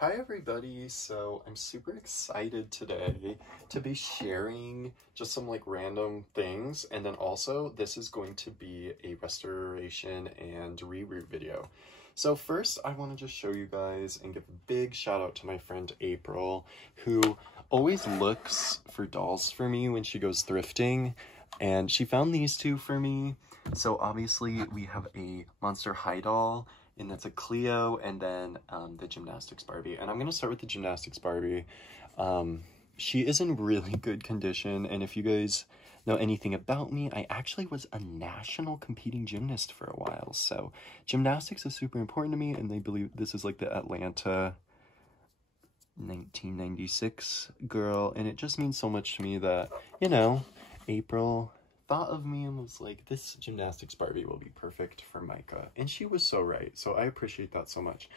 Hi everybody, so I'm super excited today to be sharing just some like random things, and then also this is going to be a restoration and reroot video. So first I want to just show you guys and give a big shout out to my friend April, who always looks for dolls for me when she goes thrifting, and she found these two for me. So obviously we have a Monster High doll, and that's a Cleo, and then the gymnastics Barbie. And I'm going to start with the gymnastics Barbie. She is in really good condition, and if you guys know anything about me, I actually was a national competing gymnast for a while. So gymnastics is super important to me, and they believe this is like the Atlanta 1996 girl, and it just means so much to me that, you know, April thought of me and was like, this gymnastics Barbie will be perfect for Micah. And she was so right. So I appreciate that so much.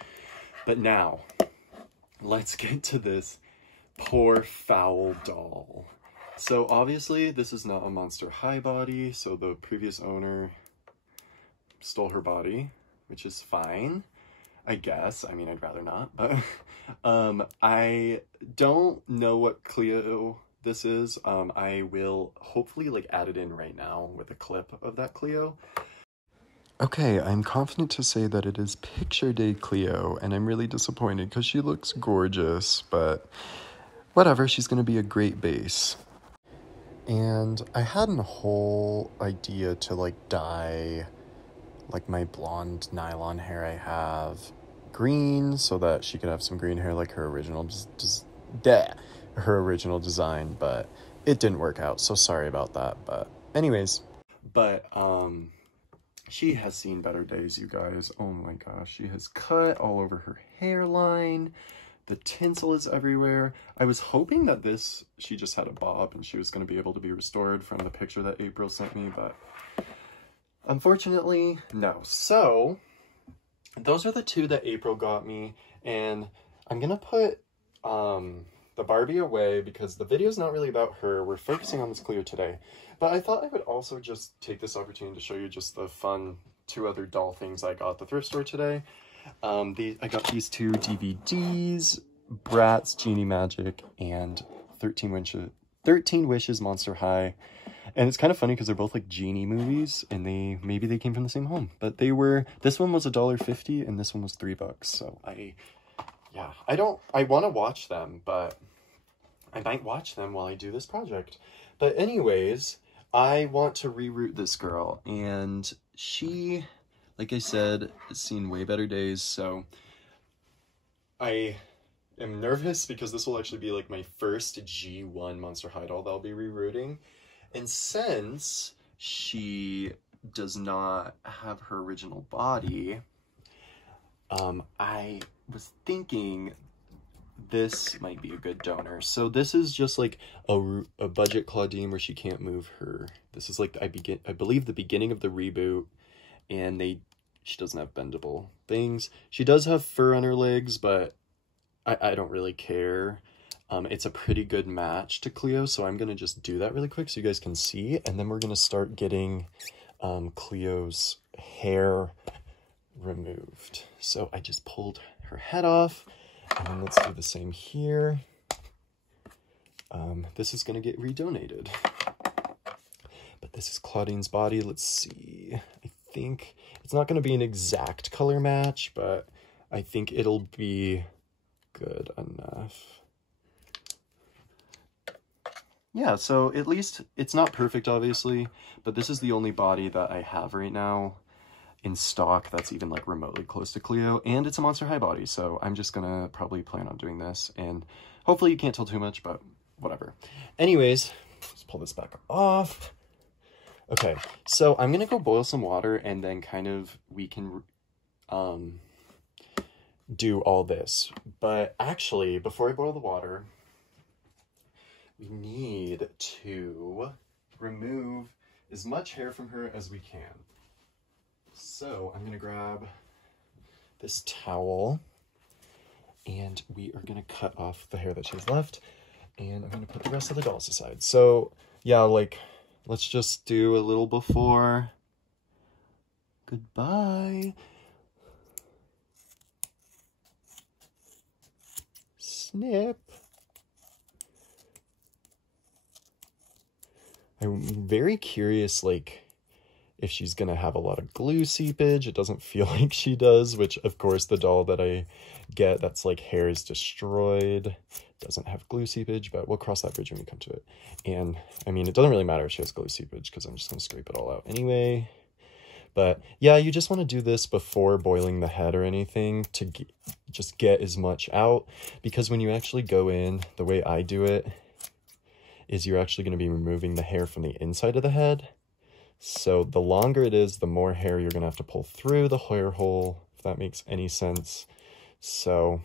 But now, let's get to this poor foul doll. So obviously, this is not a Monster High body. So the previous owner stole her body, which is fine, I guess. I mean, I'd rather not. But I don't know what Cleo this is. I will hopefully like add it in right now with a clip of that Cleo. Okay, I'm confident to say that it is picture day Cleo, and I'm really disappointed because she looks gorgeous, but whatever, she's gonna be a great base. And I had a whole idea to like dye like my blonde nylon hair I have green so that she could have some green hair like her original design, but it didn't work out, so sorry about that. But anyways, she has seen better days, you guys. Oh my gosh, she has cut all over her hairline. The tinsel is everywhere. I was hoping that she just had a bob and she was going to be able to be restored from the picture that April sent me, but unfortunately, no. So those are the two that April got me, and I'm gonna put the Barbie away because the video is not really about her. We're focusing on this Cleo today, but I thought I would also just take this opportunity to show you just the fun two other doll things I got at the thrift store today. I got these two DVDs, Bratz Genie Magic and 13 Wishes Monster High. And it's kind of funny because they're both like genie movies, and maybe they came from the same home, but this one was $1.50 and this one was $3. So I want to watch them, but I might watch them while I do this project. But anyways, I want to reroot this girl, and she, like I said, has seen way better days. So I am nervous because this will actually be like my first G1 Monster High doll that I'll be rerooting. And since she does not have her original body, I was thinking this might be a good donor. So this is just like a budget Claudine where she can't move her. This is like, I believe the beginning of the reboot, and she doesn't have bendable things. She does have fur on her legs, but I don't really care. It's a pretty good match to Cleo, so I'm going to just do that really quick so you guys can see, and then we're going to start getting Cleo's hair removed. So I just pulled her head off, and then let's do the same here. This is going to get redonated. But this is Claudine's body. Let's see. I think it's not going to be an exact color match, but I think it'll be good enough. Yeah, so at least it's not perfect, obviously, but this is the only body that I have right now in stock that's even like remotely close to Cleo, and it's a Monster High body, so I'm just gonna probably plan on doing this, and hopefully you can't tell too much, but whatever. Anyways, let's pull this back off. Okay, so I'm gonna go boil some water, and then kind of we can do all this. But actually, before I boil the water, we need to remove as much hair from her as we can. So I'm going to grab this towel, and we are going to cut off the hair that she has left, and I'm going to put the rest of the dolls aside. So yeah, like, let's just do a little before. Goodbye. snip. I'm very curious, like, if she's gonna have a lot of glue seepage. It doesn't feel like she does, which of course the doll that I get that's like hair is destroyed doesn't have glue seepage, but we'll cross that bridge when we come to it. And I mean, it doesn't really matter if she has glue seepage because I'm just gonna scrape it all out anyway. But yeah, you just want to do this before boiling the head or anything to just get as much out, because when you actually go in, the way I do it is you're actually going to be removing the hair from the inside of the head. So the longer it is, the more hair you're going to have to pull through the hair hole, if that makes any sense. So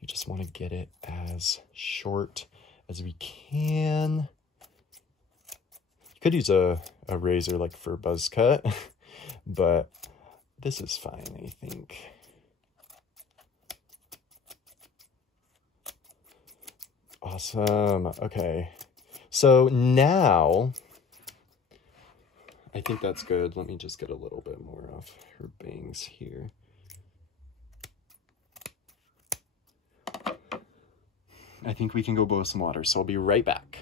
you just want to get it as short as we can. You could use a razor like for buzz cut, but this is fine, I think. Awesome. Okay. So now I think that's good. Let me just get a little bit more off her bangs here. I think we can go boil some water, so I'll be right back.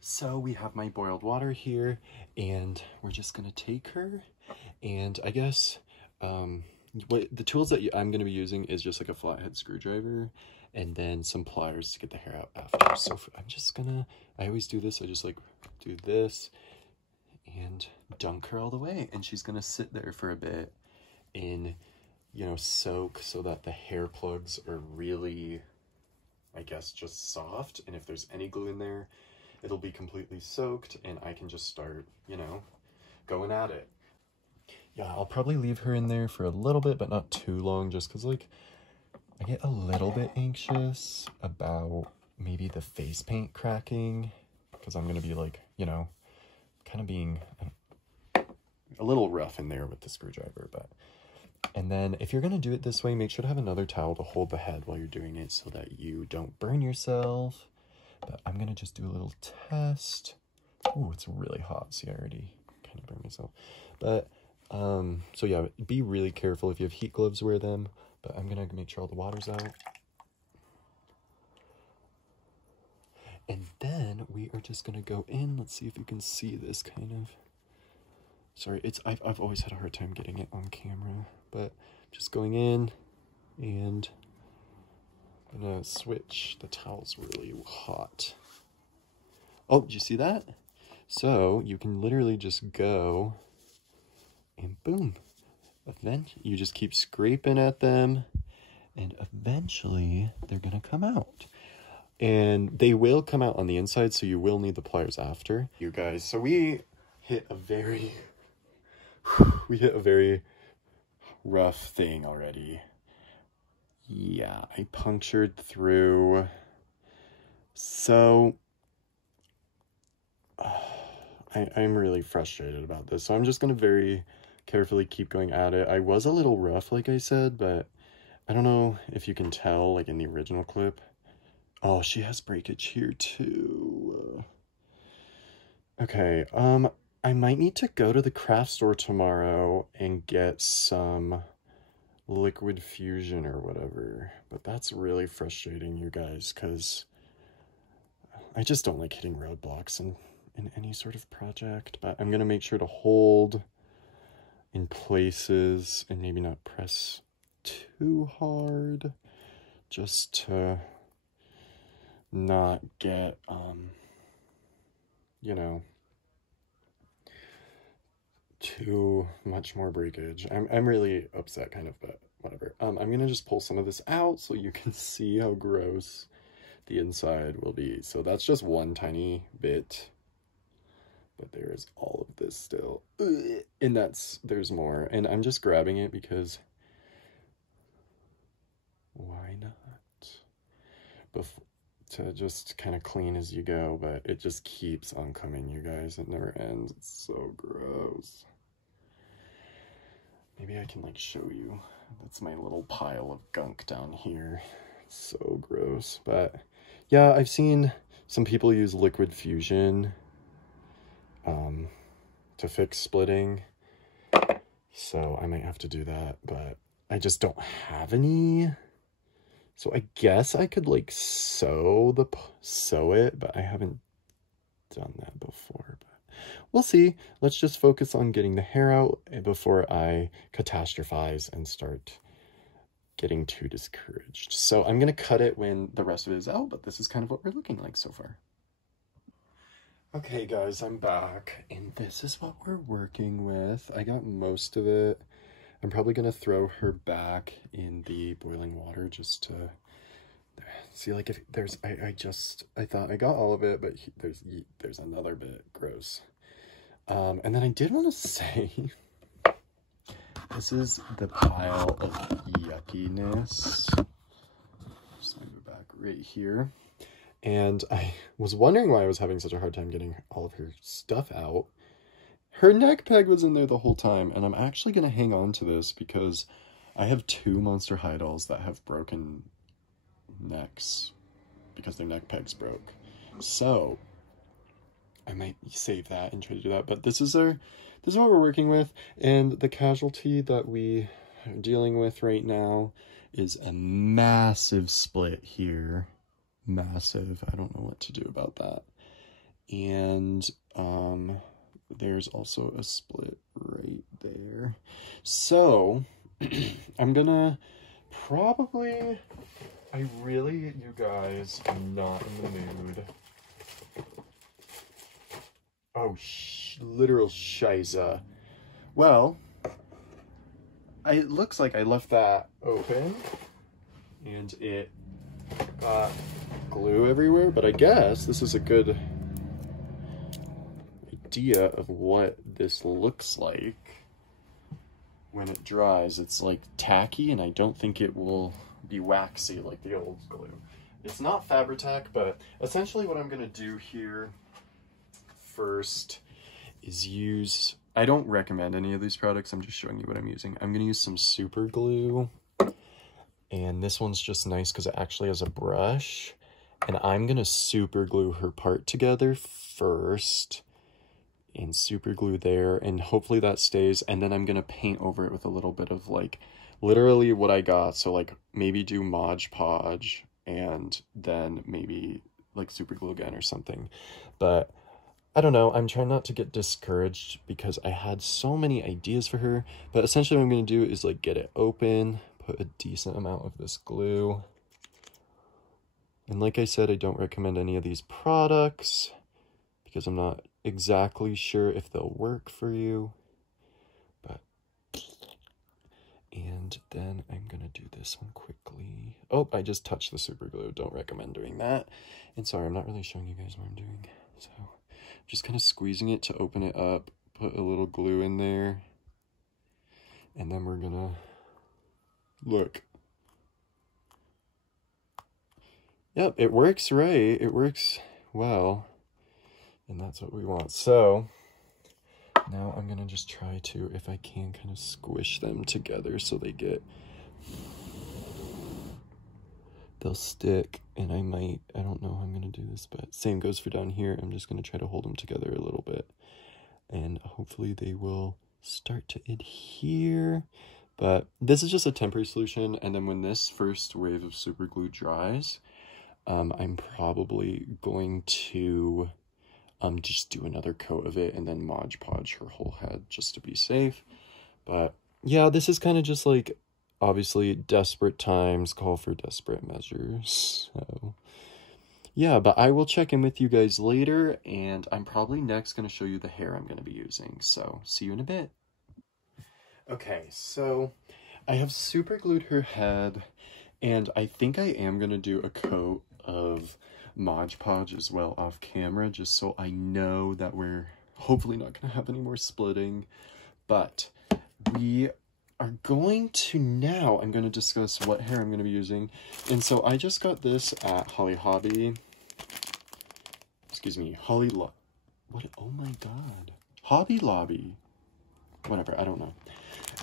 So we have my boiled water here, and we're just gonna take her, and I guess what the tools that I'm gonna be using is just like a flathead screwdriver and then some pliers to get the hair out after. So I'm just gonna, I always do this, I just like do this and dunk her all the way, and she's gonna sit there for a bit and, you know, soak so that the hair plugs are really, I guess, just soft, and if there's any glue in there, it'll be completely soaked and I can just start, you know, going at it. Yeah, I'll probably leave her in there for a little bit, but not too long, just because, like, I get a little bit anxious about maybe the face paint cracking, because I'm going to be, like, you know, kind of being a little rough in there with the screwdriver. But and then if you're going to do it this way, make sure to have another towel to hold the head while you're doing it so that you don't burn yourself. But I'm going to just do a little test. Oh, it's really hot. See, I already kind of burned myself. But so yeah, be really careful. If you have heat gloves, wear them. But I'm gonna make sure all the water's out. And then we are just gonna go in. Let's see if you can see this kind of. Sorry, I've always had a hard time getting it on camera, but just going in, and I'm gonna switch. The towel's really hot. Oh, did you see that? So you can literally just go and boom. Eventually, you just keep scraping at them, and eventually they're gonna come out. And they will come out on the inside, so you will need the pliers after. You guys, so we hit a very rough thing already. Yeah, I punctured through. So I'm really frustrated about this. So I'm just gonna very carefully keep going at it. I was a little rough, like I said, but I don't know if you can tell, like in the original clip. Oh, she has breakage here too. Okay, I might need to go to the craft store tomorrow and get some liquid fusion or whatever. But that's really frustrating, you guys, because I just don't like hitting roadblocks in any sort of project. But I'm gonna make sure to hold in places and maybe not press too hard, just to not get you know, too much more breakage. I'm really upset kind of, but whatever. I'm gonna just pull some of this out so you can see how gross the inside will be. So that's just one tiny bit, but there is all of this still. Ugh. And there's more. And I'm just grabbing it because why not? To just kind of clean as you go, but it just keeps on coming, you guys. It never ends. It's so gross. Maybe I can like show you. That's my little pile of gunk down here. It's so gross. But yeah, I've seen some people use liquid fusion to fix splitting, so I might have to do that, but I just don't have any, So I guess I could like sew it, but I haven't done that before. But we'll see. Let's just focus on getting the hair out before I catastrophize and start getting too discouraged. So I'm gonna cut it when the rest of it is out, but this is kind of what we're looking like so far. Okay guys, I'm back, and this is what we're working with. I got most of it. I'm probably gonna throw her back in the boiling water just to see, like, if there's, I thought I got all of it, but there's another bit. Gross. And then I did want to say, this is the pile of yuckiness. Just move it back right here. And I was wondering why I was having such a hard time getting all of her stuff out. Her neck peg was in there the whole time, and I'm actually going to hang on to this because I have 2 Monster High dolls that have broken necks because their neck pegs broke. So I might save that and try to do that, but this is what we're working with, and the casualty that we are dealing with right now is a massive split here. Massive. I don't know what to do about that. And there's also a split right there. So I'm gonna probably, you guys, I'm not in the mood. Oh, literal shiza. Well, it looks like I left that open and it got glue everywhere, but I guess this is a good idea of what this looks like when it dries. It's like tacky, and I don't think it will be waxy like the old glue. It's not Fabri-Tac, but essentially what I'm going to do here first is use, I don't recommend any of these products, I'm just showing you what I'm using. I'm going to use some super glue, and this one's just nice because it actually has a brush, and I'm going to super glue her part together first, and super glue there, and hopefully that stays, and then I'm going to paint over it with a little bit of, like, literally what I got. So like maybe do Mod Podge and then maybe like super glue again or something. But I don't know, I'm trying not to get discouraged because I had so many ideas for her. But essentially what I'm going to do is like get it open, put a decent amount of this glue. And like I said, I don't recommend any of these products because I'm not exactly sure if they'll work for you. But, and then I'm gonna do this one quickly. Oh, I just touched the super glue. Don't recommend doing that. And sorry, I'm not really showing you guys what I'm doing. So just kind of squeezing it to open it up, put a little glue in there, and then we're gonna look. Yep, it works right. It works well. And that's what we want. So now I'm gonna just try to, if I can, kind of squish them together so they'll stick. And I don't know how I'm gonna do this, but same goes for down here. I'm just gonna try to hold them together a little bit, and hopefully they will start to adhere. But this is just a temporary solution, and then when this first wave of super glue dries, I'm probably going to just do another coat of it and then Mod Podge her whole head just to be safe. But yeah, this is kind of just like, obviously desperate times call for desperate measures. So yeah, but I will check in with you guys later, and I'm probably next going to show you the hair I'm going to be using. So see you in a bit. Okay, so I have super glued her head, and I think I am going to do a coat of Mod Podge as well off camera, just so I know that we're hopefully not going to have any more splitting. But we are going to now, I'm going to discuss what hair I'm going to be using. And so I just got this at Hobby Lobby. Oh my god. Hobby Lobby. Whatever, I don't know.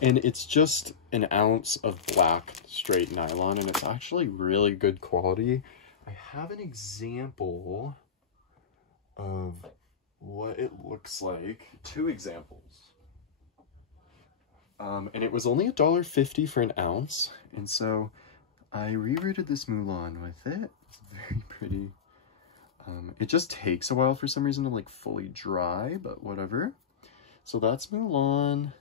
And it's just an ounce of black straight nylon, and it's actually really good quality. I have an example of what it looks like. 2 examples. And it was only $1.50 for an ounce. And so I rerooted this Mulan with it. It's very pretty. It just takes a while for some reason to like fully dry, but whatever. So that's Mulan.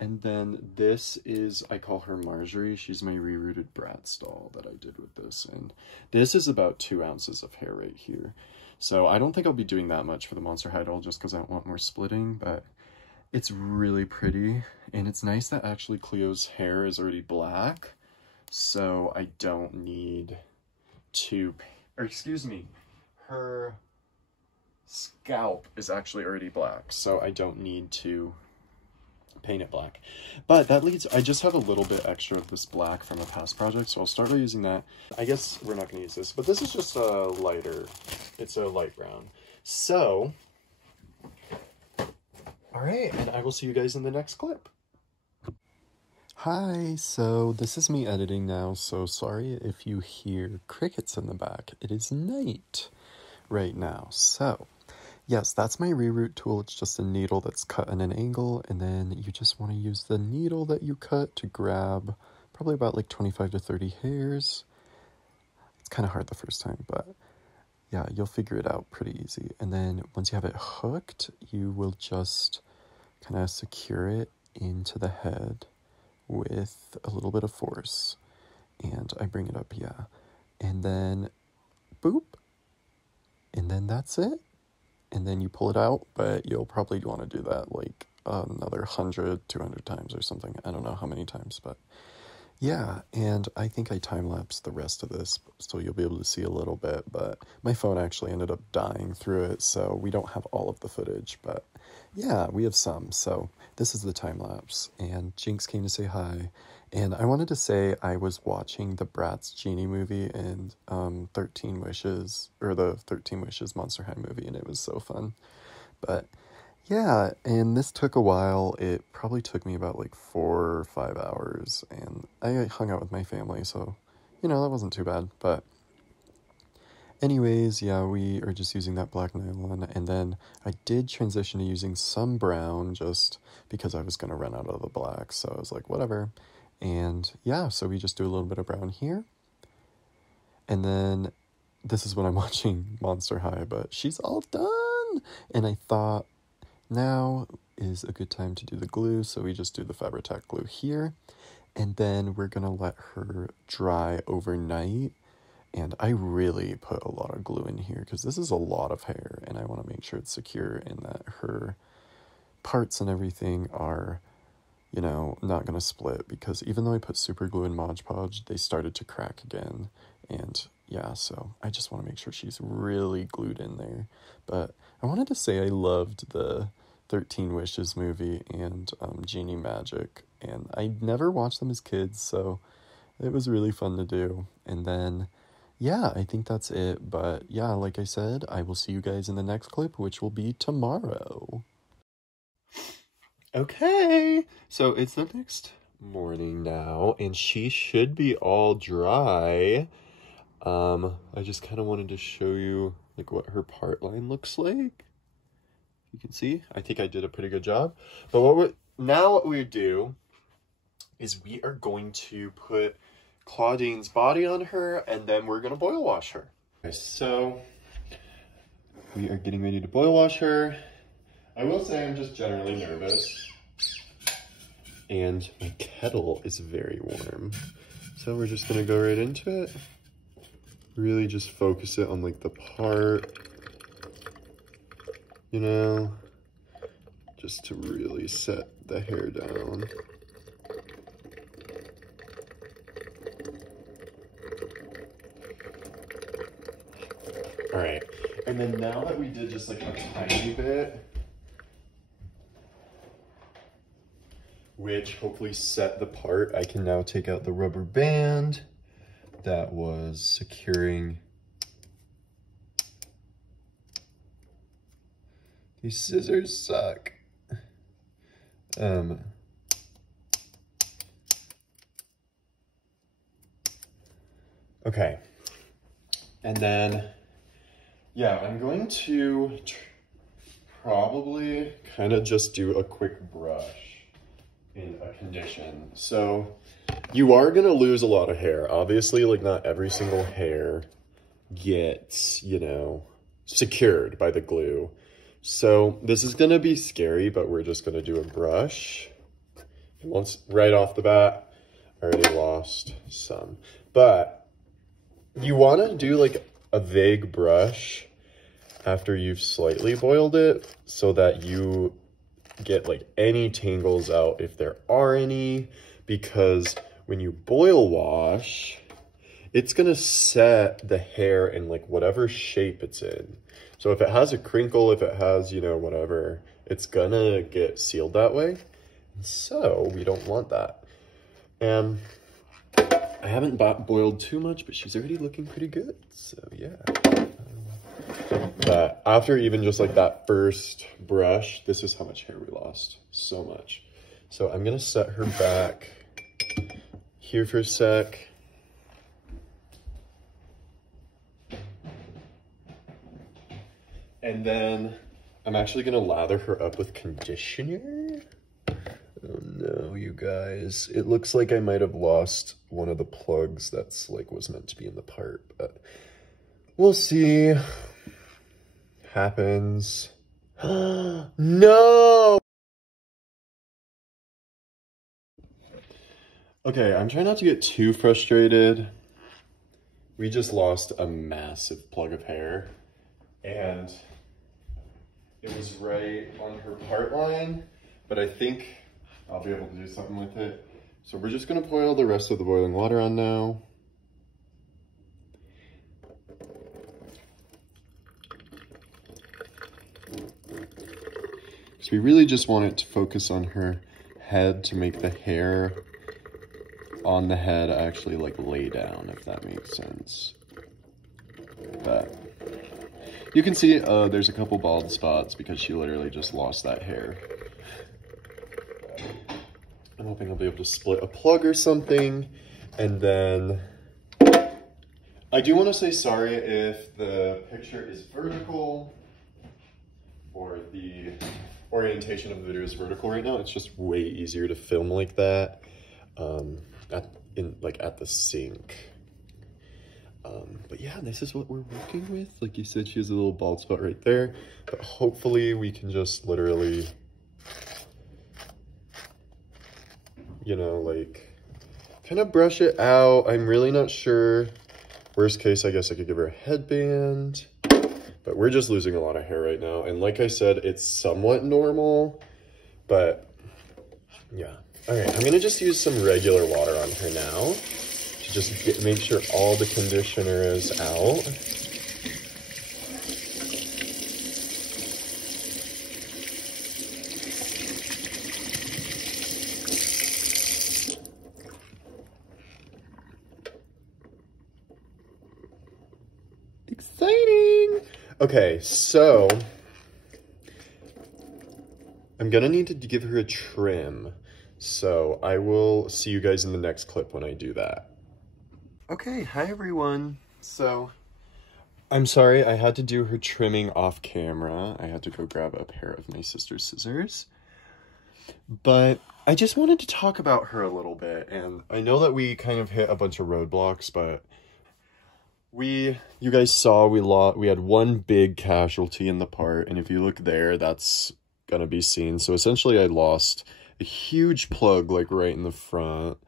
And then this is, I call her Marjorie. She's my rerooted Bratz doll that I did with this. And this is about 2 ounces of hair right here. So I don't think I'll be doing that much for the Monster High doll just because I want more splitting, but it's really pretty. And it's nice that actually Cleo's hair is already black. So I don't need to, or excuse me, her scalp is actually already black, so I don't need to paint it black. But that leads, I just have a little bit extra of this black from a past project, so I'll start by using that. I guess we're not going to use this, but this is just a lighter, it's a light brown. So, all right, and I will see you guys in the next clip. Hi, so this is me editing now, so sorry if you hear crickets in the back. It is night right now. So, yes, that's my reroot tool. It's just a needle that's cut at an angle, and then you just want to use the needle that you cut to grab probably about like 25 to 30 hairs. It's kind of hard the first time, but yeah, you'll figure it out pretty easy. And then once you have it hooked, you will just kind of secure it into the head with a little bit of force. And I bring it up, yeah. And then boop. And then that's it. And then you pull it out, but you'll probably want to do that like another 100, 200 times or something. I don't know how many times, but yeah. And I think I time-lapsed the rest of this, so you'll be able to see a little bit, but my phone actually ended up dying through it, so we don't have all of the footage, but yeah, we have some. So this is the time-lapse, and Jinx came to say hi. And I wanted to say I was watching the Bratz Genie movie and 13 Wishes, or the 13 Wishes Monster High movie, and it was so fun. But yeah, and this took a while. It probably took me about like 4 or 5 hours, and I hung out with my family, so, you know, that wasn't too bad. But anyways, yeah, we are just using that black nylon, and then I did transition to using some brown just because I was going to run out of the black, so I was like, whatever. And yeah, so we just do a little bit of brown here. And then this is when I'm watching Monster High, but she's all done. And I thought now is a good time to do the glue. So we just do the Fabri-Tac glue here. And then we're going to let her dry overnight. And I really put a lot of glue in here because this is a lot of hair. And I want to make sure it's secure and that her parts and everything are, you know, not going to split, because even though I put super glue in Mod Podge, they started to crack again. And yeah, so I just want to make sure she's really glued in there. But I wanted to say I loved the 13 Wishes movie and Genie Magic, and I never watched them as kids, so it was really fun to do. And then yeah, I think that's it. But yeah, like I said, I will see you guys in the next clip, which will be tomorrow. Okay, so it's the next morning now, and she should be all dry. I just kind of wanted to show you like what her part line looks like. You can see, I think I did a pretty good job. But what we do is we are going to put Claudine's body on her, and then we're gonna boil wash her. Okay, so we are getting ready to boil wash her. I will say I'm just generally nervous, and my kettle is very warm. So we're just gonna go right into it. Really just focus it on like the part, you know, just to really set the hair down. All right, and then now that we did just like a tiny bit, which hopefully set the part, I can now take out the rubber band that was securing. These scissors suck. Okay, and then yeah, I'm going to probably kind of just do a quick brush. in a condition. So you are going to lose a lot of hair. Obviously, like not every single hair gets, you know, secured by the glue. So this is going to be scary, but we're just going to do a brush. And once right off the bat, I already lost some. But you want to do like a vague brush after you've slightly boiled it so that you get like any tangles out if there are any, because when you boil wash, it's gonna set the hair in like whatever shape it's in. So if it has a crinkle, if it has, you know, whatever, it's gonna get sealed that way. And so we don't want that. And I haven't boiled too much, but she's already looking pretty good. So yeah. But after even just like that first brush, this is how much hair we lost. So much. So I'm gonna set her back here for a sec. And then I'm actually gonna lather her up with conditioner. Oh no, you guys. It looks like I might have lost one of the plugs that's like was meant to be in the part, but we'll see. Happens. No! Okay, I'm trying not to get too frustrated. We just lost a massive plug of hair, and it was right on her part line, but I think I'll be able to do something with it. So we're just gonna boil the rest of the boiling water on now. So we really just want it to focus on her head to make the hair on the head actually like lay down, if that makes sense. But you can see there's a couple bald spots because she literally just lost that hair. I'm hoping I'll be able to split a plug or something. And then I do want to say sorry if the picture is vertical or the orientation of the video is vertical right now. It's just way easier to film like that at the sink. But yeah, this is what we're working with. Like you said, she has a little bald spot right there, but hopefully we can just literally, you know, like kind of brush it out. I'm really not sure. Worst case, I guess I could give her a headband. But we're just losing a lot of hair right now. And like I said, it's somewhat normal, but yeah. All right, I'm gonna just use some regular water on her now to just make sure all the conditioner is out. Exciting! Okay, so I'm gonna need to give her a trim. So I will see you guys in the next clip when I do that. Okay, hi everyone. So I'm sorry, I had to do her trimming off camera. I had to go grab a pair of my sister's scissors. But I just wanted to talk about her a little bit. And I know that we kind of hit a bunch of roadblocks, but you guys saw we had one big casualty in the part, and if you look there, that's gonna be seen. So essentially I lost a huge plug like right in the front.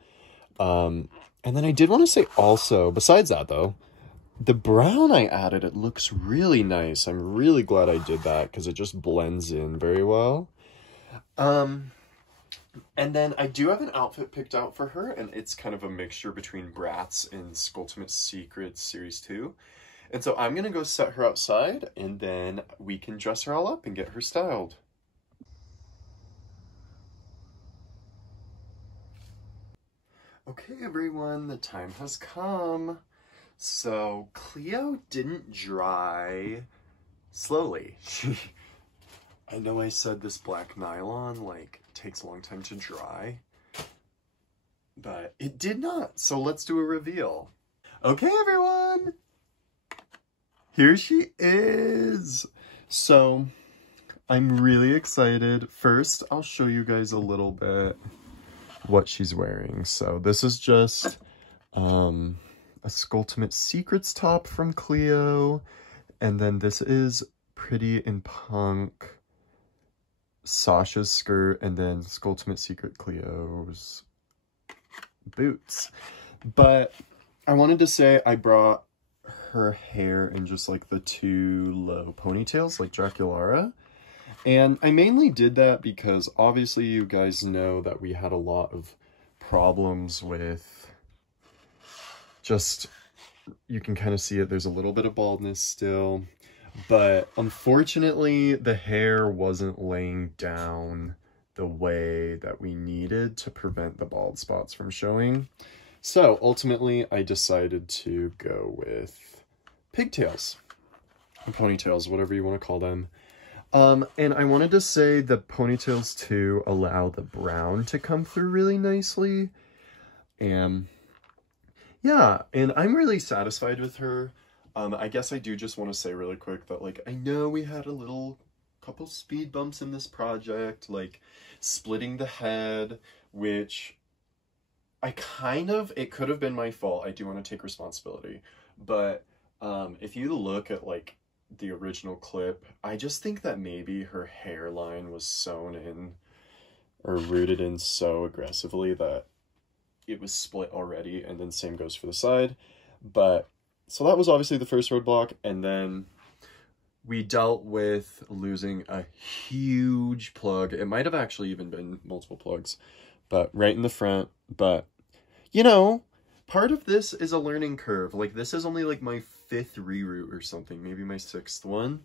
And then I did want to say also, besides that though, the brown I added, it looks really nice. I'm really glad I did that because it just blends in very well. And then I do have an outfit picked out for her, and it's kind of a mixture between Bratz and Skulltimate Secrets Series 2. And so I'm going to go set her outside, and then we can dress her all up and get her styled. Okay, everyone, the time has come. So Cleo didn't dry slowly. I know I said this black nylon, like, takes a long time to dry, but it did not. So let's do a reveal. Okay, everyone, here she is. So I'm really excited. First, I'll show you guys a little bit what she's wearing. So this is just a Skulltimate Secrets top from Cleo, and then this is Pretty in Punk Sasha's skirt, and then Skulltimate Secret Cleo's boots. But I wanted to say I brought her hair in just like the 2 low ponytails like Draculara, and I mainly did that because obviously you guys know that we had a lot of problems with just, you can kind of see it, there's a little bit of baldness still, but unfortunately the hair wasn't laying down the way that we needed to prevent the bald spots from showing. So ultimately I decided to go with pigtails, or ponytails, whatever you want to call them. And I wanted to say the ponytails too allow the brown to come through really nicely. And yeah, and I'm really satisfied with her. I guess I do just want to say really quick that, like, I know we had a couple speed bumps in this project, like splitting the head, which it could have been my fault. I do want to take responsibility. But if you look at like the original clip, I just think that maybe her hairline was sewn in or rooted in so aggressively that it was split already, and then same goes for the side. But so that was obviously the first roadblock, and then we dealt with losing a huge plug. It might have actually even been multiple plugs, but right in the front. But you know, part of this is a learning curve. Like, this is only like my 5th reroot or something, maybe my 6th one.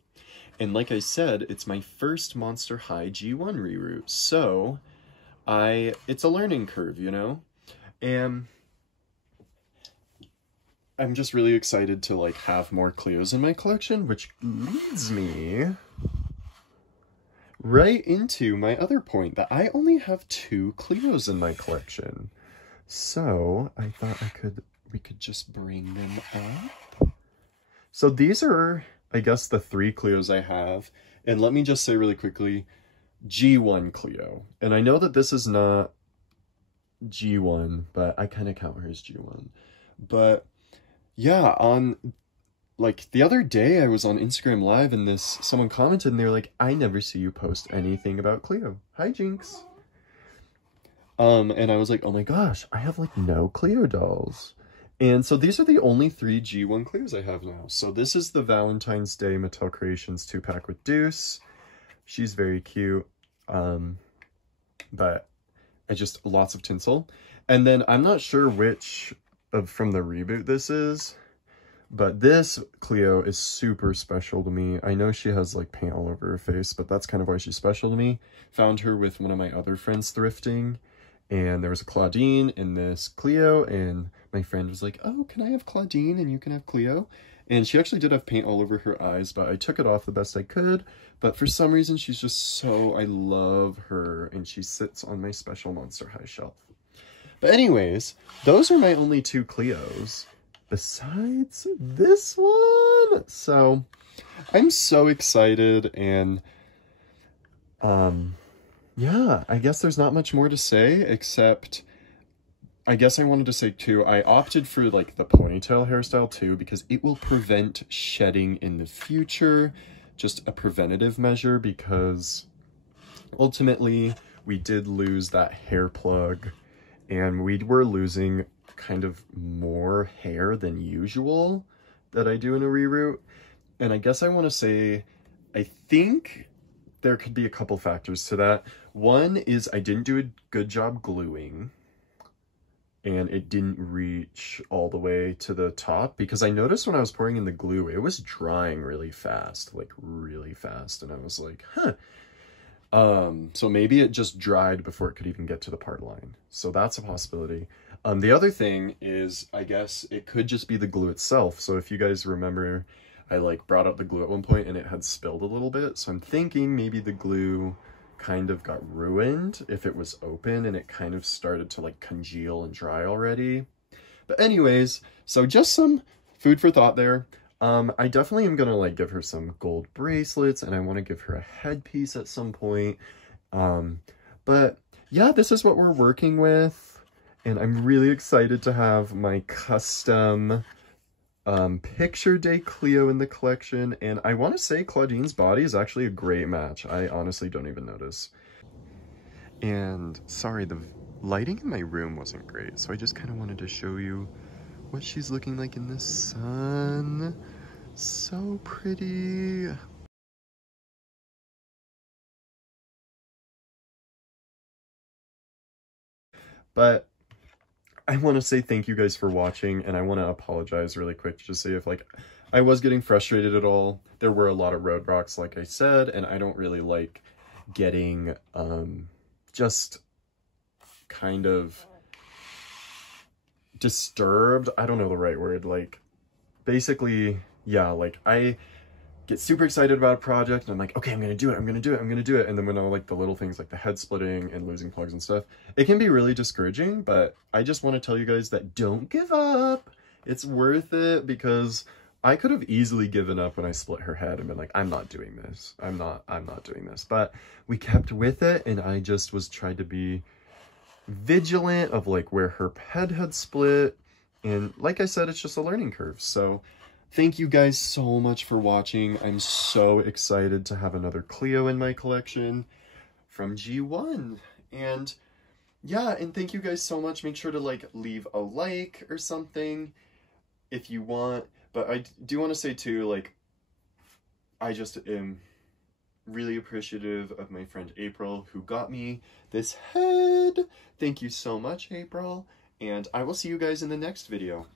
And like I said, it's my first Monster High G1 reroot. So it's a learning curve, you know? And I'm just really excited to like have more Cleos in my collection, which leads me right into my other point, that I only have 2 Cleos in my collection. So I thought we could just bring them up. So these are, I guess, the 3 Cleos I have. And let me just say really quickly, G1 Cleo. And I know that this is not G1, but I kind of count her as G1. But yeah, on like the other day I was on Instagram Live, and someone commented and they were like, I never see you post anything about Cleo. Hi, Jinx. And I was like, oh my gosh, I have like no Cleo dolls. And so these are the only 3 G1 Cleos I have now. So this is the Valentine's Day Mattel Creations 2-pack with Deuce. She's very cute. But lots of tinsel. And then I'm not sure which from the reboot this is, but this Cleo is super special to me. I know she has like paint all over her face, but that's kind of why she's special to me. Found her with one of my other friends thrifting, and there was a Claudine in this Cleo, and my friend was like, oh, can I have Claudine and you can have Cleo? And she actually did have paint all over her eyes, but I took it off the best I could. But for some reason, she's just I love her, and she sits on my special Monster High shelf. But anyways, those are my only 2 Cleos, besides this one. So I'm so excited, and yeah, I guess there's not much more to say, except I guess I wanted to say too, I opted for like the ponytail hairstyle too, because it will prevent shedding in the future. Just a preventative measure, because ultimately we did lose that hair plug, and we were losing kind of more hair than usual that I do in a reroot. And I guess I want to say, I think there could be a couple factors to that. One is I didn't do a good job gluing, and it didn't reach all the way to the top, because I noticed when I was pouring in the glue, it was drying really fast, like really fast. And I was like, huh. So maybe it just dried before it could even get to the part line. So that's a possibility. The other thing is, I guess it could just be the glue itself. So if you guys remember, I like brought out the glue at one point and it had spilled a little bit. So I'm thinking maybe the glue kind of got ruined if it was open and it kind of started to like congeal and dry already. But anyways, so just some food for thought there. I definitely am gonna like give her some gold bracelets, and I want to give her a headpiece at some point. But yeah, this is what we're working with. And I'm really excited to have my custom picture day Cleo in the collection. And I want to say Claudine's body is actually a great match. I honestly don't even notice. And sorry, the lighting in my room wasn't great, so I just kind of wanted to show you what she's looking like in the sun. So pretty. But I want to say thank you guys for watching, and I want to apologize really quick to just say if like I was getting frustrated at all. There were a lot of roadblocks, like I said, and I don't really like getting just kind of disturbed. I don't know the right word. Like basically, yeah, like I get super excited about a project and I'm like, okay, I'm gonna do it, I'm gonna do it, I'm gonna do it. And then when I like the little things like the head splitting and losing plugs and stuff, it can be really discouraging. But I just want to tell you guys that don't give up. It's worth it, because I could have easily given up when I split her head and been like, I'm not doing this. I'm not doing this. But we kept with it, and I just was trying to be vigilant of like where her head had split. And like I said, it's just a learning curve. So thank you guys so much for watching. I'm so excited to have another Cleo in my collection from G1. And yeah, and thank you guys so much. Make sure to like leave a like or something if you want. But I do want to say too, like, I just am really appreciative of my friend April, who got me this head. Thank you so much, April. And I will see you guys in the next video.